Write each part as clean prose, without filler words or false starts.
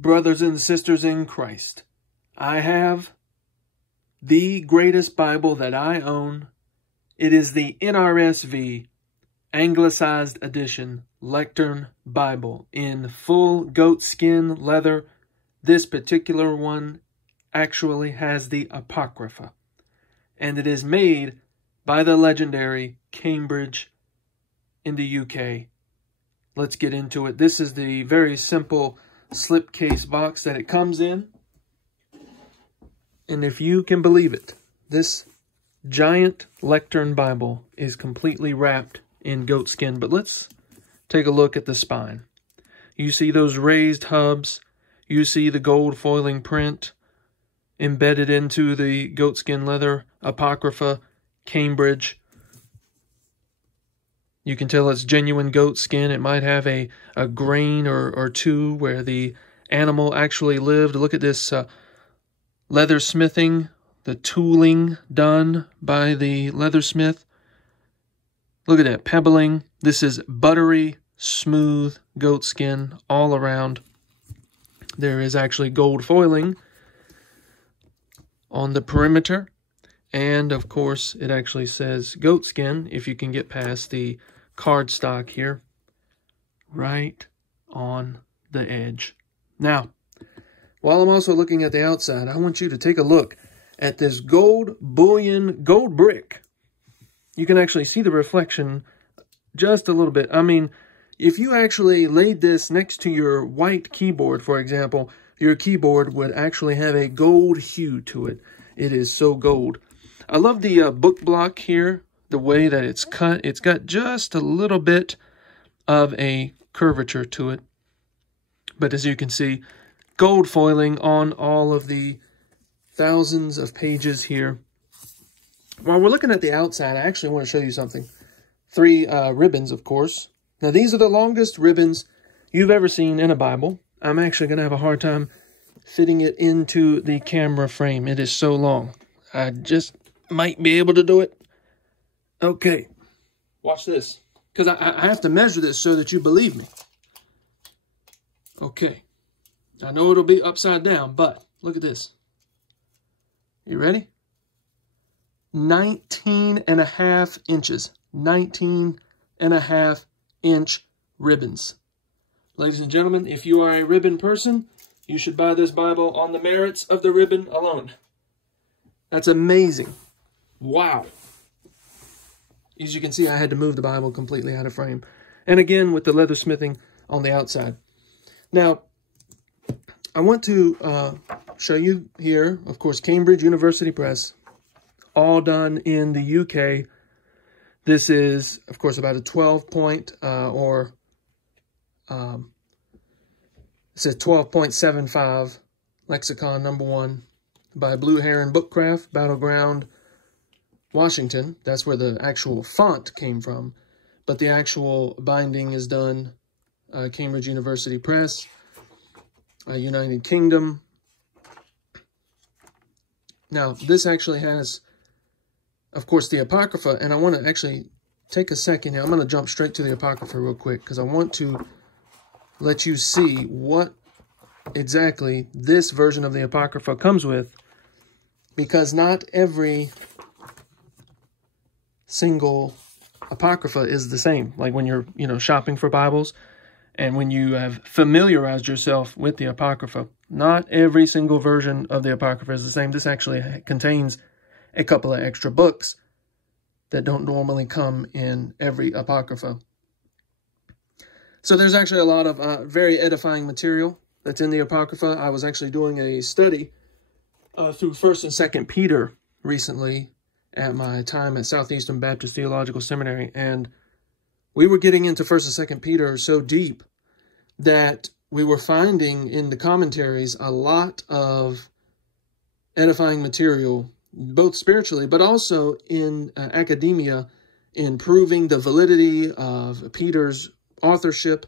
Brothers and sisters in Christ, I have the greatest Bible that I own. It is the NRSV Anglicized Edition Lectern Bible in full goatskin leather. This particular one actually has the Apocrypha, and it is made by the legendary Cambridge in the UK. Let's get into it. This is the very simple slipcase box that it comes in. And if you can believe it, this giant Lectern Bible is completely wrapped in goatskin. But let's take a look at the spine. You see those raised hubs. You see the gold foiling print embedded into the goatskin leather Apocrypha, Cambridge. You can tell it's genuine goat skin. It might have a grain or two where the animal actually lived. Look at this leather smithing, the tooling done by the leathersmith. Look at that pebbling. This is buttery, smooth goat skin all around. There is actually gold foiling on the perimeter. And, of course, it actually says goatskin, if you can get past the cardstock here, right on the edge. Now, while I'm also looking at the outside, I want you to take a look at this gold bullion, gold brick. You can actually see the reflection just a little bit. I mean, if you actually laid this next to your white keyboard, for example, your keyboard would actually have a gold hue to it. It is so gold. I love the book block here, the way that it's cut. It's got just a little bit of a curvature to it. But as you can see, gold foiling on all of the thousands of pages here. While we're looking at the outside, I actually want to show you something. 3 ribbons, of course. Now, these are the longest ribbons you've ever seen in a Bible. I'm actually going to have a hard time fitting it into the camera frame. It is so long. I just might be able to do it. Okay, watch this, because I have to measure this so that you believe me. Okay, I know it'll be upside down, but look at this. You ready? 19.5 inches. 19.5 inch ribbons. Ladies and gentlemen, if you are a ribbon person, you should buy this Bible on the merits of the ribbon alone. That's amazing. Wow. As you can see, I had to move the Bible completely out of frame. And again, with the leather smithing on the outside. Now, I want to show you here, of course, Cambridge University Press. All done in the UK. This is, of course, about a 12-point it says 12.75 lexicon #1 by Blue Heron Bookcraft, Battleground, Washington. That's where the actual font came from. But the actual binding is done Cambridge University Press, United Kingdom. Now, this actually has, of course, the Apocrypha. And I want to actually take a second here. I'm going to jump straight to the Apocrypha real quick, because I want to let you see what exactly this version of the Apocrypha comes with. Because not every single Apocrypha is the same. Like when you're, shopping for Bibles, and when you have familiarized yourself with the Apocrypha, not every single version of the Apocrypha is the same. This actually contains a couple of extra books that don't normally come in every Apocrypha. So there's actually a lot of very edifying material that's in the Apocrypha. I was actually doing a study through 1st and 2nd Peter recently at my time at Southeastern Baptist Theological Seminary, and we were getting into 1st and 2nd Peter so deep that we were finding in the commentaries a lot of edifying material, both spiritually, but also in academia, in proving the validity of Peter's authorship.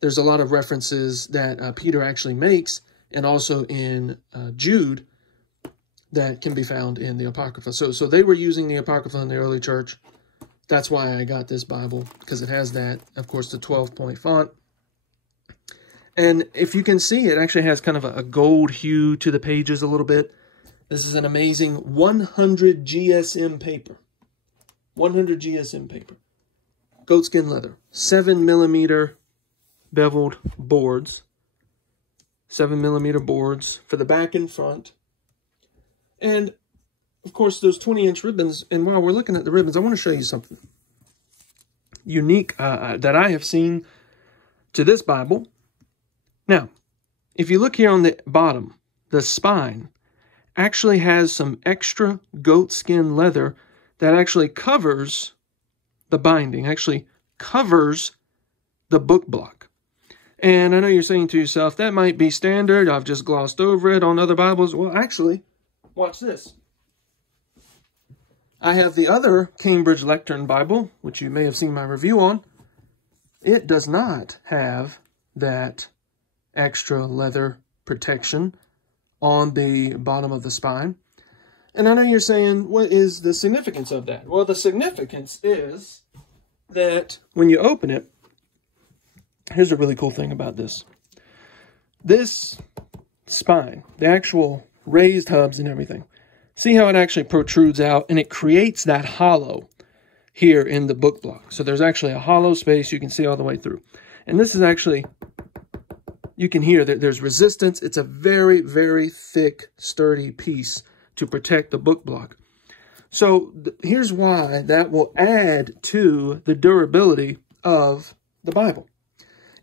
There's a lot of references that Peter actually makes, and also in Jude, that can be found in the Apocrypha. So they were using the Apocrypha in the early church. That's why I got this Bible, because it has that, of course, the 12-point font. And if you can see, it actually has kind of a gold hue to the pages a little bit. This is an amazing 100 GSM paper. 100 GSM paper. Goatskin leather. 7mm beveled boards. 7mm boards for the back and front. And, of course, those 20-inch ribbons. And while we're looking at the ribbons, I want to show you something unique that I have seen to this Bible. Now, if you look here on the bottom, the spine actually has some extra goatskin leather that actually covers the binding, actually covers the book block. And I know you're saying to yourself, that might be standard. I've just glossed over it on other Bibles. Well, actually, watch this. I have the other Cambridge Lectern Bible, which you may have seen my review on. It does not have that extra leather protection on the bottom of the spine. And I know you're saying, what is the significance of that? Well, the significance is that when you open it, here's a really cool thing about this. This spine, the actual raised hubs and everything, see how it actually protrudes out and it creates that hollow here in the book block. So there's actually a hollow space you can see all the way through. And this is actually, you can hear that there's resistance. It's a very, very thick, sturdy piece to protect the book block. So here's why that will add to the durability of the Bible.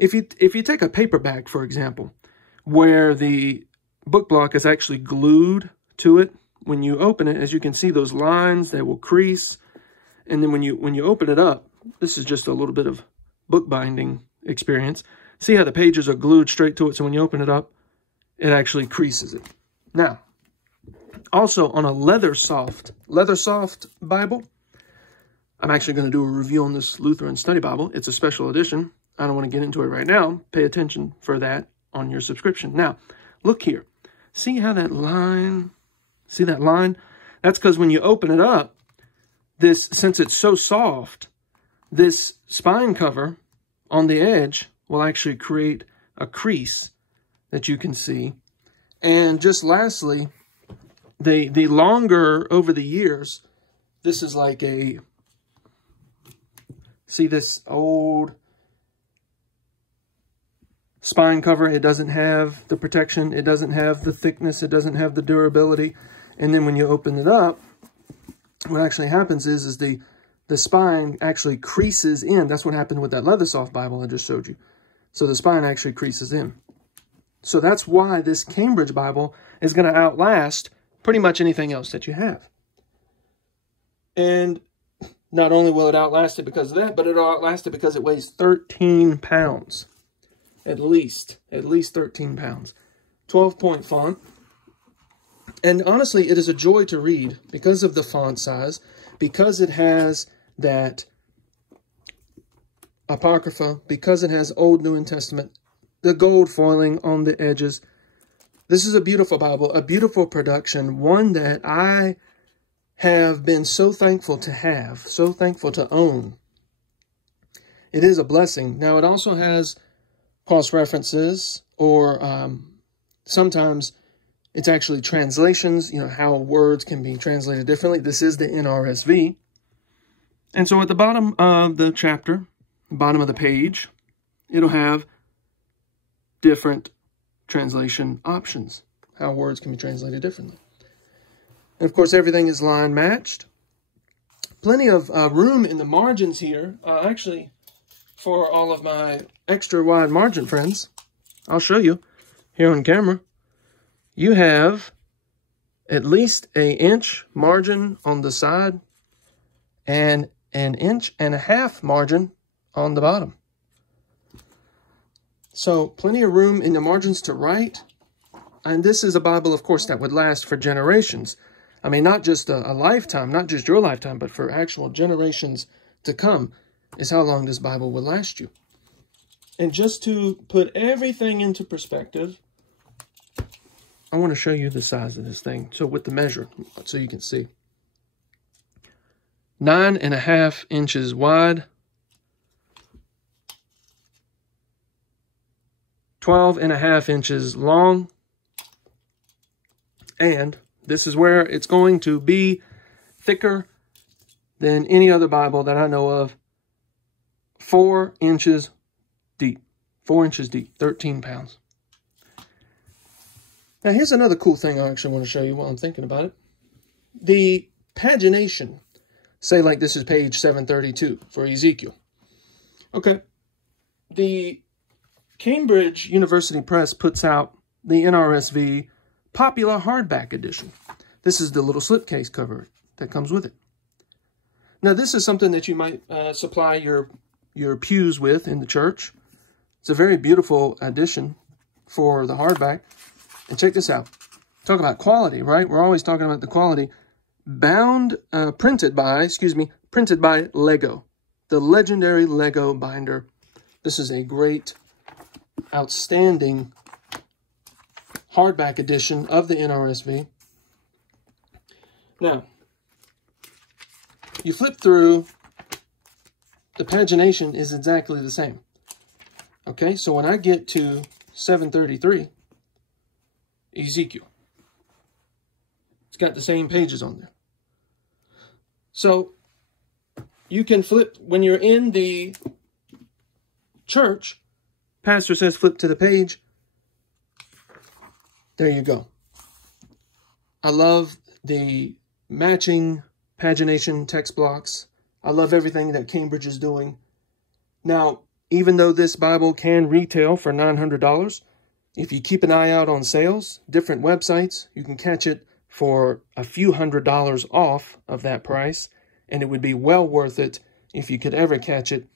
If you take a paperback, for example, where the book block is actually glued to it, when you open it, as you can see, those lines, they will crease. And then when you open it up, this is just a little bit of bookbinding experience. See how the pages are glued straight to it, so when you open it up, it actually creases it. Now, also on a leather soft Bible, I'm actually going to do a review on this Lutheran Study Bible. It's a special edition. I don't want to get into it right now. Pay attention for that on your subscription. Now, look here. See how that line, see that line? That's because when you open it up, since it's so soft, this spine cover on the edge will actually create a crease that you can see. And just lastly, the longer over the years, this is like a, see this old spine cover, it doesn't have the protection, it doesn't have the thickness, it doesn't have the durability. And then when you open it up, what actually happens is the spine actually creases in. That's what happened with that leather soft Bible I just showed you. So the spine actually creases in. So that's why this Cambridge Bible is going to outlast pretty much anything else that you have. And not only will it outlast it because of that, but it'll outlast it because it weighs 13 pounds. At least 13 pounds. 12-point font. And honestly, it is a joy to read because of the font size, because it has that Apocrypha, because it has Old New Testament, the gold foiling on the edges. This is a beautiful Bible, a beautiful production, one that I have been so thankful to have, so thankful to own. It is a blessing. Now, it also has cross-references, or sometimes it's actually translations, you know, how words can be translated differently. This is the NRSV. And so at the bottom of the chapter, bottom of the page, it'll have different translation options, how words can be translated differently. And of course, everything is line matched. Plenty of room in the margins here, actually, for all of my extra wide margin friends. I'll show you here on camera. You have at least an inch margin on the side and an inch and a half margin on the bottom. So plenty of room in the margins to write. And this is a Bible, of course, that would last for generations. I mean, not just a lifetime, not just your lifetime, but for actual generations to come is how long this Bible will last you. And just to put everything into perspective, I want to show you the size of this thing. So with the measure, so you can see. 9.5 inches wide. 12.5 inches long. And this is where it's going to be thicker than any other Bible that I know of. 4 inches deep. 4 inches deep, 13 pounds. Now, here's another cool thing I actually want to show you while I'm thinking about it. The pagination, say like this is page 732 for Ezekiel. Okay, the Cambridge University Press puts out the NRSV Popular Hardback Edition. This is the little slipcase cover that comes with it. Now, this is something that you might supply your pews with in the church. It's a very beautiful edition for the hardback. And check this out. Talk about quality, right? We're always talking about the quality. Printed by Lego. The legendary Lego binder. This is a great, outstanding hardback edition of the NRSV. Now, you flip through, the pagination is exactly the same. Okay, so when I get to 733, Ezekiel, it's got the same pages on there. So you can flip, when you're in the church, pastor says flip to the page. There you go. I love the matching pagination text blocks. I love everything that Cambridge is doing. Now, even though this Bible can retail for $900, if you keep an eye out on sales, different websites, you can catch it for a few $100s off of that price, and it would be well worth it if you could ever catch it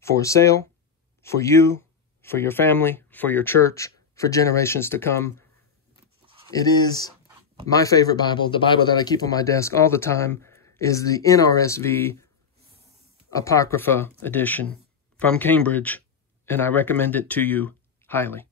for sale, for you, for your family, for your church, for generations to come. It is my favorite Bible. The Bible that I keep on my desk all the time is the NRSV Apocrypha edition from Cambridge, and I recommend it to you highly.